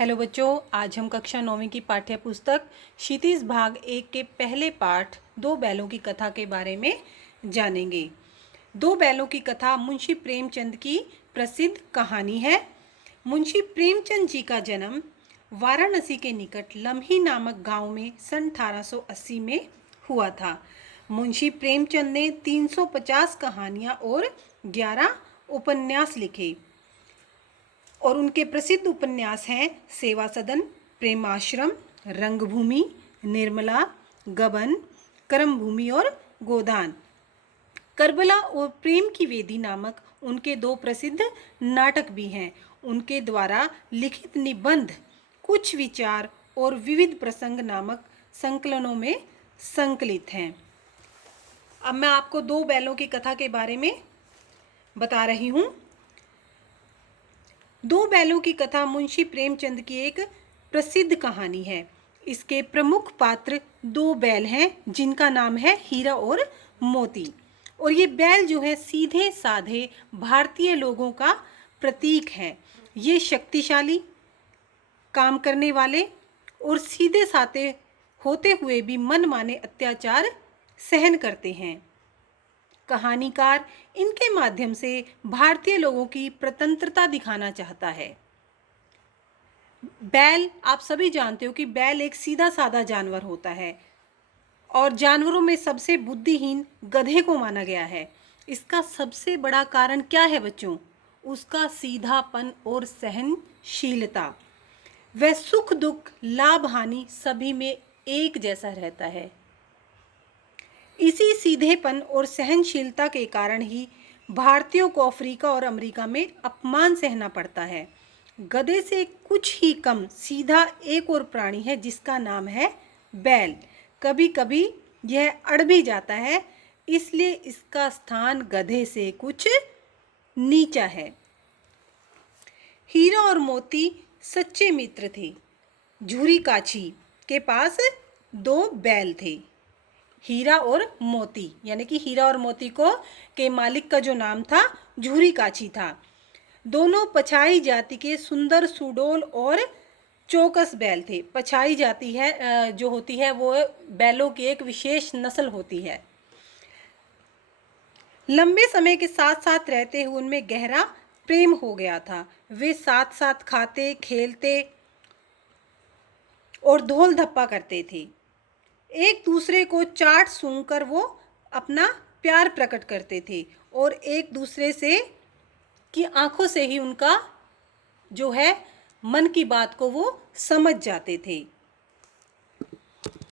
Hello बच्चों, आज हम कक्षा 9वीं की पाठ्य पुस्तक क्षितिज भाग 1 के पहले पाठ दो बैलों की कथा के बारे में जानेंगे। दो बैलों की कथा मुंशी प्रेमचंद की प्रसिद्ध कहानी है। मुंशी प्रेमचंद जी का जन्म वाराणसी के निकट लम्ही नामक गांव में सन 1880 में हुआ था। मुंशी प्रेमचंद ने 350 कहानियां और 11 उपन्यास लिखे और उनके प्रसिद्ध उपन्यास हैं सेवा सदन, प्रेमाश्रम, रंगभूमि, निर्मला, गबन, कर्मभूमि और गोदान। करबला और प्रेम की वेदी नामक उनके दो प्रसिद्ध नाटक भी हैं। उनके द्वारा लिखित निबंध कुछ विचार और विविध प्रसंग नामक संकलनों में संकलित हैं। अब मैं आपको दो बैलों की कथा के बारे में बता रही हूँ। दो बैलों की कथा मुंशी प्रेमचंद की एक प्रसिद्ध कहानी है। इसके प्रमुख पात्र दो बैल हैं जिनका नाम है हीरा और मोती। और ये बैल जो है सीधे साधे भारतीय लोगों का प्रतीक है। ये शक्तिशाली, काम करने वाले और सीधे साधे होते हुए भी मनमाने अत्याचार सहन करते हैं। कहानीकार इनके माध्यम से भारतीय लोगों की स्वतंत्रता दिखाना चाहता है। बैल, आप सभी जानते हो कि बैल एक सीधा साधा जानवर होता है और जानवरों में सबसे बुद्धिहीन गधे को माना गया है। इसका सबसे बड़ा कारण क्या है बच्चों? उसका सीधापन और सहनशीलता। वह सुख दुख, लाभ हानि सभी में एक जैसा रहता है। इसी सीधेपन और सहनशीलता के कारण ही भारतीयों को अफ्रीका और अमेरिका में अपमान सहना पड़ता है। गधे से कुछ ही कम सीधा एक और प्राणी है जिसका नाम है बैल। कभी कभी यह अड़ भी जाता है, इसलिए इसका स्थान गधे से कुछ नीचा है। हीरा और मोती सच्चे मित्र थे। झूरी काछी के पास दो बैल थे, हीरा और मोती, यानी कि हीरा और मोती को के मालिक का जो नाम था झूरी काछी था। दोनों पछाई जाति के सुंदर, सुडौल और चौकस बैल थे। पछाई जाति है जो होती है वो बैलों की एक विशेष नस्ल होती है। लंबे समय के साथ साथ रहते हुए उनमें गहरा प्रेम हो गया था। वे साथ साथ खाते, खेलते और धोल धप्पा करते थे। एक दूसरे को चाट सूंघकर वो अपना प्यार प्रकट करते थे और एक दूसरे से की आंखों से ही उनका जो है मन की बात को वो समझ जाते थे।